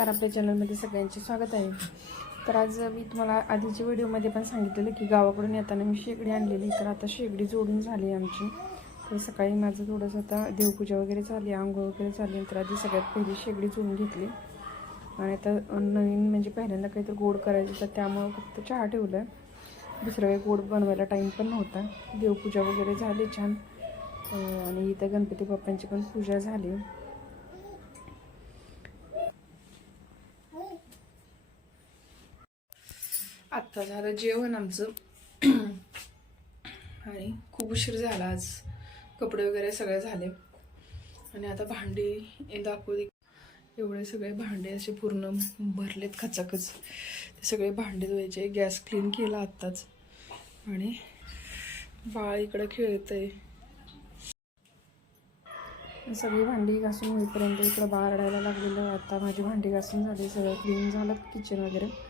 नमस्कार आपल्या चॅनलमध्ये सगळ्यांचे स्वागत आहे. तर आज मी तुम्हाला आधीच्या व्हिडिओमध्ये पण सांगितलेलं की गावाकडून येताना मी शेगडी आणलेली तर आता शेगडी जोडून झाली आमची. तर सकाळी माझं थोडंसं आता देवपूजा वगैरे झाली आंघोळ वगैरे झाली. तर आधी सगळ्यात पहिली शेगडी जोडून घेतली. आणि आता नवीन म्हणजे पहिल्यांदा काहीतरी गोड करायचं तर त्यामुळं फक्त चहा ठेवला आहे दुसरं काही गोड बनवायला टाईम पण नव्हता. देवपूजा वगैरे झाली छान. आणि इथं गणपती बाप्पांची पण पूजा झाली. आत्ता झालं जेवण आमचं. आणि खूप उशीर झाला आज. कपडे वगैरे सगळे झाले. आणि आता भांडी दाखवली. एवढे सगळे भांडे असे पूर्ण भरलेत खचाखच. ते सगळे भांडे धुवायचे. गॅस क्लीन केला आत्ताच. आणि बाळ इकडं खेळतंय. सगळी भांडी घासून होईपर्यंत इकडं बाळ अडायला लागलेलं आता माझी भांडी घासून झाली. सगळं क्लीन झालं किचन वगैरे.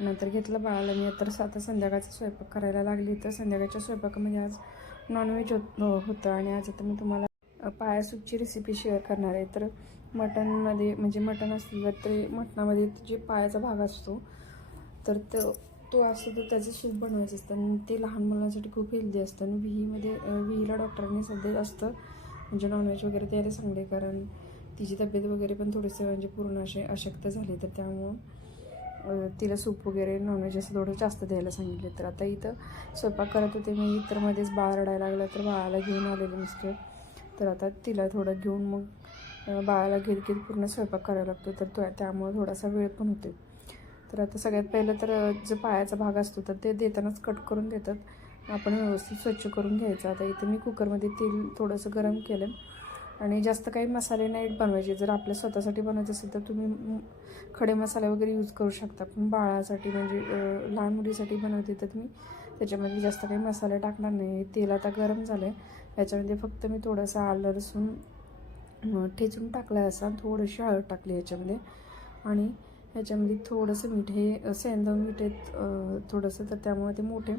नंतर घेतलं बाळाला. मी तर आता संध्याकाळचा स्वयंपाक करायला लागली. तर संध्याकाळच्या स्वयंपाकामध्ये म्हणजे आज नॉनव्हेज होत हो, होतं. आणि आज आता मी तुम्हाला पायासूपची रेसिपी शेअर करणार आहे. तर मटनमध्ये म्हणजे मटन असलं तर मटणामध्ये जे पायाचा भाग असतो तर तो तो असतो तर त्याचं सूप बनवायचं असतं. आणि ते लहान मुलांसाठी खूप हेल्दी असतं. आणि विहीमध्ये विहीला डॉक्टरांनी सध्या जास्त म्हणजे नॉनव्हेज वगैरे द्यायला सांगले कारण तिची तब्येत वगैरे पण थोडीशी म्हणजे पूर्ण असे अशक्त झाली. तर त्यामुळं तिला सूप वगैरे नॉनव्हेज असं थोडं जास्त द्यायला सांगितले. तर आता इथं स्वयंपाक करत होते मी. तर मध्येच बाळ रडायला लागलं तर बाळाला घेऊन आलेले मिस्टर तर आता तिला थोडं घेऊन मग बाळाला घेत घेत पूर्ण स्वयंपाक करायला लागतो. तर तो त्यामुळे थोडासा वेळ पण होते तर आता सगळ्यात पहिलं तर जो पायाचा भाग असतो तर ते देतानाच कट करून देतात. आपण व्यवस्थित स्वच्छ करून घ्यायचं. आता इथे मी कुकरमध्ये तेल थोडंसं गरम केलं आणि जास्त काही मसाले नाहीत बनवायचे. जर आपल्या स्वतःसाठी बनवायचं असेल तर तुम्ही खडे मसाले वगैरे यूज करू शकता. पण बाळासाठी म्हणजे लहान मुलीसाठी बनवते तर तुम्ही त्याच्यामध्ये जास्त काही मसाले टाकणार नाही. तेल आता गरम झालं आहे याच्यामध्ये फक्त मी थोडंसं आलं लसूण ठेचून टाकलं आहे असा थोडीशी हळद टाकली याच्यामध्ये. आणि ह्याच्यामध्ये थोडंसं मीठ हे सेंदव मीठ आहेत थोडंसं तर त्यामुळे ते मोठे.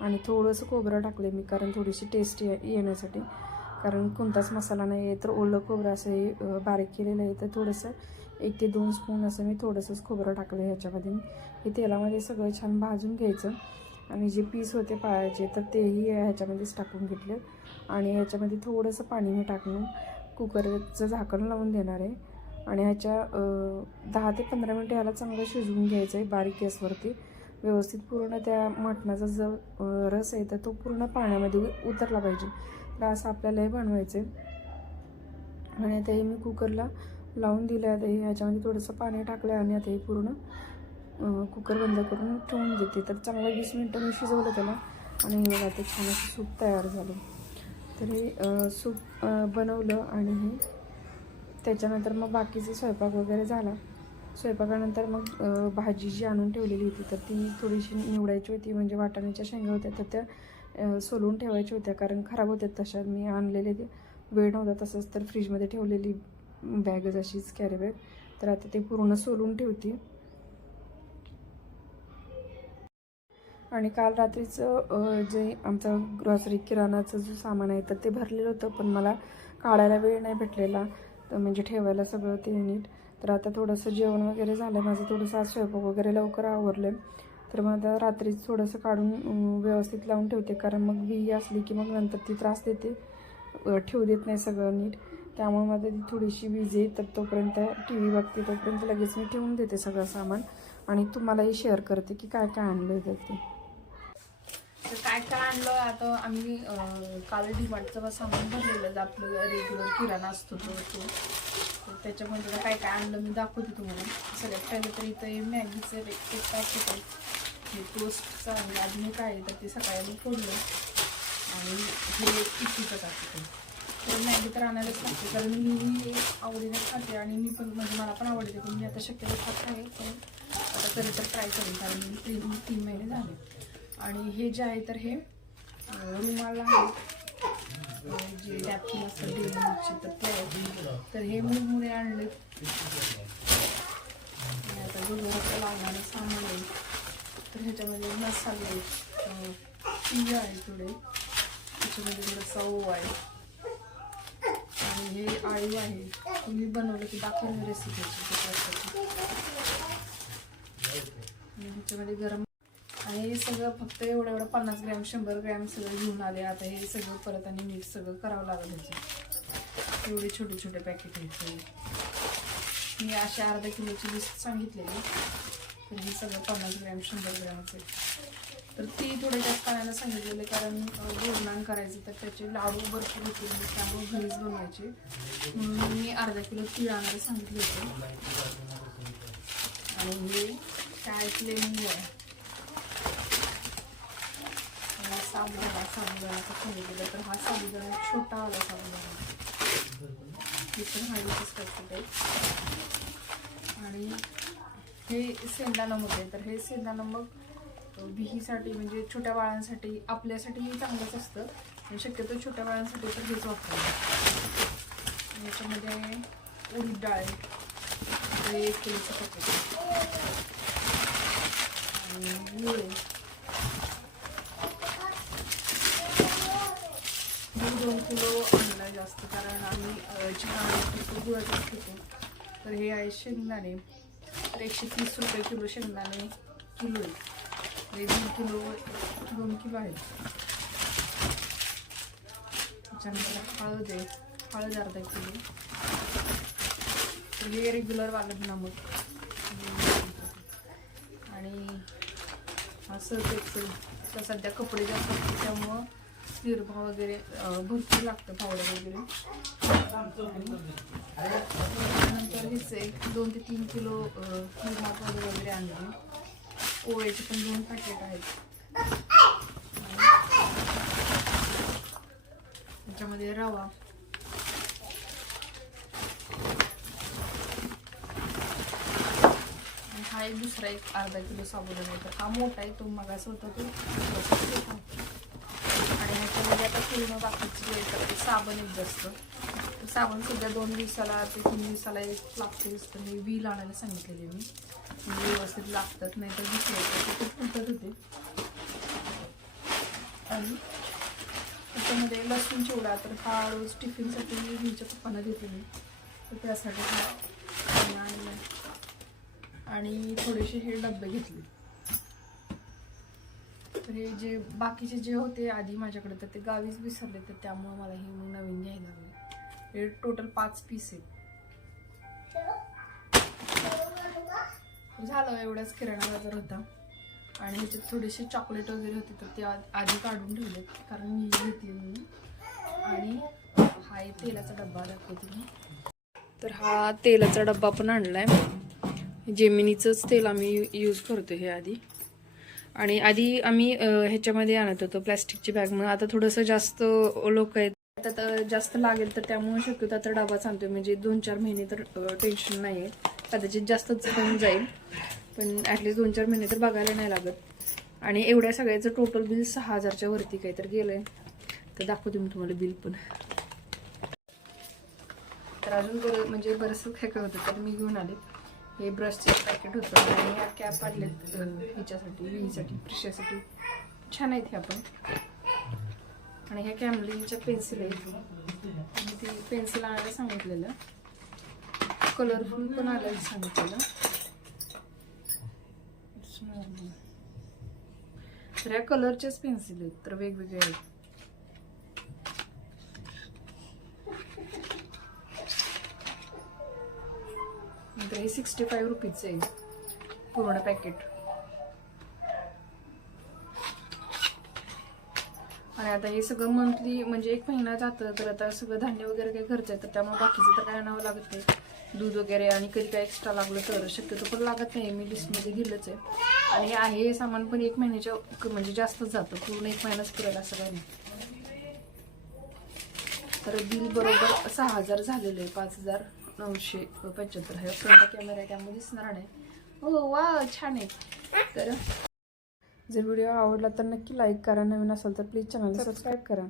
आणि थोडंसं खोबरं टाकले मी कारण थोडीशी टेस्टी येण्यासाठी. कारण कोणताच मसाला नाही आहे. तर ओलं खोबरं असं हे बारीक केलेलं आहे. तर थोडंसं एक ते दोन स्पून असं मी थोडंसंच खोबरं टाकलं ह्याच्यामध्ये. हे तेलामध्ये सगळं छान भाजून घ्यायचं. आणि जे पीस होते पाळायचे तर तेही ह्याच्यामध्येच टाकून घेतले. आणि ह्याच्यामध्ये थोडंसं पाणी मी टाकून कुकरचं झाकण लावून देणार आहे. आणि ह्याच्या दहा ते पंधरा मिनटं ह्याला चांगलं शिजवून घ्यायचं आहे बारीक गॅसवरती. व्यवस्थित पूर्ण त्या मटणाचा जो रस आहे तर तो पूर्ण पाण्यामध्ये उतरला पाहिजे. तर असं आपल्याला हे बनवायचं. आहे आणि आता हे मी कुकरला लावून दिलं आता हे ह्याच्यामध्ये थोडंसं पाणी टाकलं आणि आता हे पूर्ण कुकर बंद करून ठेवून देते. तर चांगलं वीस मिनटं मी शिजवलं त्याला. आणि हे बघा ते छान असं सूप तयार झालं. तर हे सूप बनवलं आणि हे त्याच्यानंतर मग बाकीचा स्वयंपाक वगैरे झाला. स्वयंपाकानंतर मग भाजी जी आणून ठेवलेली होती तर ती थोडीशी निवडायची होती. म्हणजे वाटाण्याच्या शेंगा होत्या तर त्या सोलून ठेवायच्या होत्या. कारण खराब होत्या तशा. मी आणलेले ते वेळ नव्हता तसंच. तर फ्रीजमध्ये ठेवलेली बॅगच अशीच कॅरी बॅग तर आता ते पूर्ण सोलून ठेवते. आणि काल रात्रीचं जे आमचं ग्रॉसरी किराणाचं जो सामान आहे तर ते भरलेलं होतं. पण मला काढायला वेळ नाही भेटलेला. तर म्हणजे ठेवायला सगळं ते नीट. तर आता थोडंसं जेवण वगैरे झालं माझं थोडंसं आज स्वयंपाक वगैरे लवकर आवरलं तर मग आता रात्रीच थोडंसं काढून व्यवस्थित लावून ठेवते. कारण मग वी असली की मग नंतर ती त्रास देते. ठेवू देत नाही सगळं नीट. त्यामुळे माझं ती थोडीशी वीज येईल तर तोपर्यंत टी व्ही बघते. तोपर्यंत लगेच मी ठेवून देते सगळं सामान. आणि तुम्हालाही शेअर करते की काय काय आणलं तर ते. तर काय काय आणलं? आता आम्ही काल डिमार्टचं सामान भरलेलं आपलं रेग्युलर किराणा असतो तो तो. त्याच्यामध्ये काय काय आणलं मी दाखवते तुम्हाला. सगळ्यात पहिलं तर इथं हे मॅगीचं एक पॅकेट आहे. हे टोस्ट चांगलं अजून एक आहे तर ते सकाळी मी फोडलं. आणि हे टिक्कीचं टाकते तर मॅगी तर आणायलाच लागते कारण मी आवडीने खाते आणि मी पण म्हणजे मला पण आवडते पण मी आता शक्यतो खात आहे पण आता तरी तर ट्राय करेन कारण मी तीन तीन महिने झाले. आणि हे जे आहे तर हे रुमाल आहे. जे नॅपकिन असतात डेली तर ते तर हे मुरमुरे आणले. आणि आता गुजरातला लागणारं सामान आहे. तर ह्याच्यामध्ये मसाले आहेत अं, आहे थोडे. त्याच्यामध्ये थोडं चव आहे. आणि हे आळू आहे. तुम्ही बनवलं की दाखवून रेसिपीची ह्याच्यामध्ये गरम आणि हे सगळं फक्त एवढं एवढं पन्नास ग्रॅम शंभर ग्रॅम सगळं घेऊन आले. आता हे सगळं परत आणि मिक्स सगळं करावं लागेल ह्याचं एवढे छोटे छोटे पॅकेट आहेत मी अशा अर्धा किलोची लिस्ट सांगितलेली. तर हे सगळं पन्नास ग्रॅम शंभर ग्रॅमचे. तर ती थोडे जास्त आणायला सांगितलेले कारण गोरणान करायचं तर त्याचे लाडू भरपूर होते म्हणजे त्यामुळे घरीच बनवायचे. म्हणून मी अर्धा किलो तीळ आणायला सांगितले होते. आणि हे शाळेतले मुंग आहे. साबुदाणा साबुदाणाचा सांगितलेला. तर हा साबुदाणा छोटा आला साबुदाणा. हे पण हळदीचंच पॅकेट आहे आणि हे सेंदा नमक आहे तर हे सेंदा नमक विहीसाठी म्हणजे छोट्या बाळांसाठी आपल्यासाठीही चांगलंच असतं. आणि शक्यतो छोट्या बाळांसाठी तर हेच वापरायचं. याच्यामध्ये उडीद डाळ आहे. एक किलोचं पॅकेट आहे. आणि दोन किलो आणला जास्त कारण आम्ही अ, चहा पितो गुळाचाच तर हे आहे शेंगदाणे. एकशे तीस रुपये किलो शेंगदाणे किलो आहे. दोन किलो दोन किलो आहे. त्याच्यानंतर हळद आहे. हळद अर्धा किलो. हे रेग्युलर वालत ना मग. आणि असं तेच तर सध्या कपडे जास्त त्यामुळं निर्भा वगैरे भरपूर लागतं पावडर वगैरे. त्यानंतर हेच एक दोन ते तीन किलो निर्मा पावडर वगैरे आणली ओव्याचे पण दोन पॅकेट आहेत. त्याच्यामध्ये रवा. हा एक दुसरा एक अर्धा किलो साबुदाणा तर हा मोठा आहे तो मगाच होता तो थोडासा छोटा होता. आणि ह्याच्यामध्ये आता पूर्ण बाकीची जे येतात. ते साबण एक जास्त साबण सध्या दोन दिवसाला ते तीन दिवसाला एक लागतेच तर मी व्हील आणायला सांगितलेले मी. म्हणजे व्यवस्थित लागतात नाही तर दुसरे ते खूप फुटत होते. आणि त्याच्यामध्ये लसूण चिवडा तर हा रोज टिफिनसाठी मी ह्याच्या पप्पांना देते मी. तर त्यासाठी हा. आणि थोडेसे हे डबे घेतले. तर हे जे बाकीचे जे होते आधी माझ्याकडे तर ते गावीच विसरले तर त्यामुळे मला हे मग नवीन घ्यायला लागले. हे टोटल पाच पीस आहेत. झालं एवढाच किराणा बाजार होता. आणि ह्याच्यात थोडेसे चॉकलेट वगैरे होते तर ते आ- आधी काढून ठेवलेत कारण मी घेतली म्हणून आणि हा एक तेलाचा डब्बा दाखवते मी. तर हा तेलाचा डब्बा पण आणलाय. जेमिनीचंच तेल आम्ही यूज करतो हे आधी. आणि आधी आम्ही ह्याच्यामध्ये आणत होतो प्लॅस्टिकची बॅग मग आता थोडंसं जास्त लोक आहेत. आता तर जास्त लागेल तर त्यामुळे शक्यतो आता डबाच आणतोय म्हणजे दोन चार महिने तर टेन्शन नाही आहे कदाचित जास्तच होऊन जाईल. पण ॲटलिस्ट दोन चार महिने तर बघायला नाही लागत. आणि एवढ्या सगळ्याचं टोटल बिल सहा हजारच्या वरती काहीतरी गेलं आहे तर दाखवते मी तुम्हाला बिल पण. तर अजून बरं म्हणजे बरंचसं काय काय होतं तर मी घेऊन आले. हे ब्रशचे पॅकेट होतं आणि ह्या कॅप आणलेत हिच्यासाठी विहीसाठी प्रिशासाठी छान आहेत ह्या पण आणि ह्या कॅमलिनच्या पेन्सिल आहेत. आणि ती पेन्सिल आणायला सांगितलेलं. कलरफुल पण आणायला सांगितलेलं. तर ह्या कलरच्याच पेन्सिल आहेत तर वेगवेगळ्या आहेत. तर हे सिक्स्टी फाईव्ह रुपीजचं आहे. पूर्ण पॅकेट आणि आता हे सगळं मंथली म्हणजे एक महिना जातं तर आता सगळं धान्य वगैरे काही खर्च आहे तर त्यामुळे बाकीचं तर काय आणावं लागत नाही. दूध वगैरे आणि कधी काय एक्स्ट्रा लागलं तर शक्यतो पण लागत नाही मी लिस्टमध्ये दिलंच आहे. आणि हे आहे हे सामान पण एक महिन्याच्या क- म्हणजे जास्तच जातं पूर्ण एक महिनाच फिरायला असं काही नाही. तर बिल बरोबर सहा हजार झालेलं आहे पाच हजार. नऊशे पंच्याहत्तर आहे कोणता कॅमेरा आहे त्यामुळे दिसणार नाही हो वा छान आहे तर जर व्हिडिओ आवडला तर नक्की लाईक करा. नवीन असेल तर प्लीज चॅनल सबस्क्राईब करा.